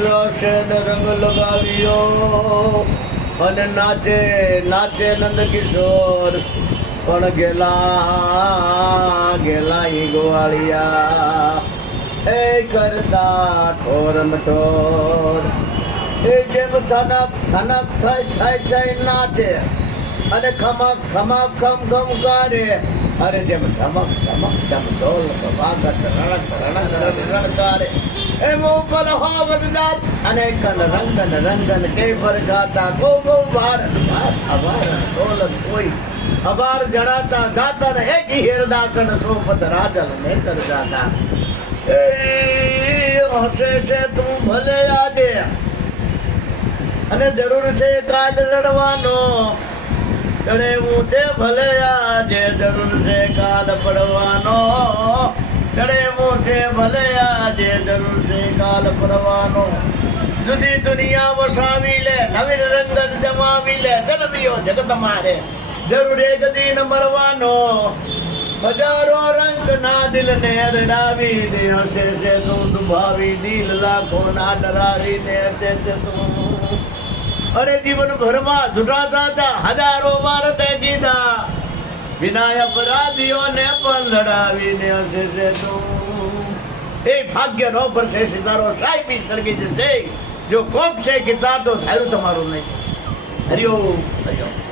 રસે રંગ લગાવ્યો અને નાચે નાચે નંદ કિશોર પણ ગેલા ગેલા ઈ ગોવાળિયા એ કરતા ઠોર મઠોર એ જેમ થનક થનક થઈ નાચે અને ખમક ખમક ખમ ખમ કરે અરે જેમ ધમક ધમક ધમ ઢોલ વાગત રણક રણક રણકારે એ મોકલ હોવત જાત અને કન રંગન રંગન કે પર ગાતા ગો ગો ભારત ભારત અવાર ઢોલક કોઈ અવાર જણાતા જાતા ને એક હિરદાસન સોપત રાજલ નેતર જાતા એ હસે છે તું ભલે આજે અને જરૂર છે કાલ રડવાનો ચડેવું તે ભલે આજે જરૂર છે કાલ પડવાનો ચડેવું તે ભલે આજે જરૂર છે કાલ પડવાનો જુદી દુનિયા વસાવી લે નવીન રંગત જમાવી લે જન્મ્યો જગત મારે જરૂર એક દિન મરવાનો હજારો રંગ ના દિલ ને રડાવી ને હસે છે તું દુભાવી દિલ લાખો ના ડરાવી ને હસે છે તું અરે જીવન ભરમાં જુઠા સાચા હજારો વાર તે કીધા વિના અપરાધીઓને પણ લડાવીને હસે છે તું એ ભાગ્ય નો પરસે સિતારો સાહેબી સળગી જશે જો કોપ છે કિતાર તો થાયું તમારું નહીં હરિઓમ હરિઓમ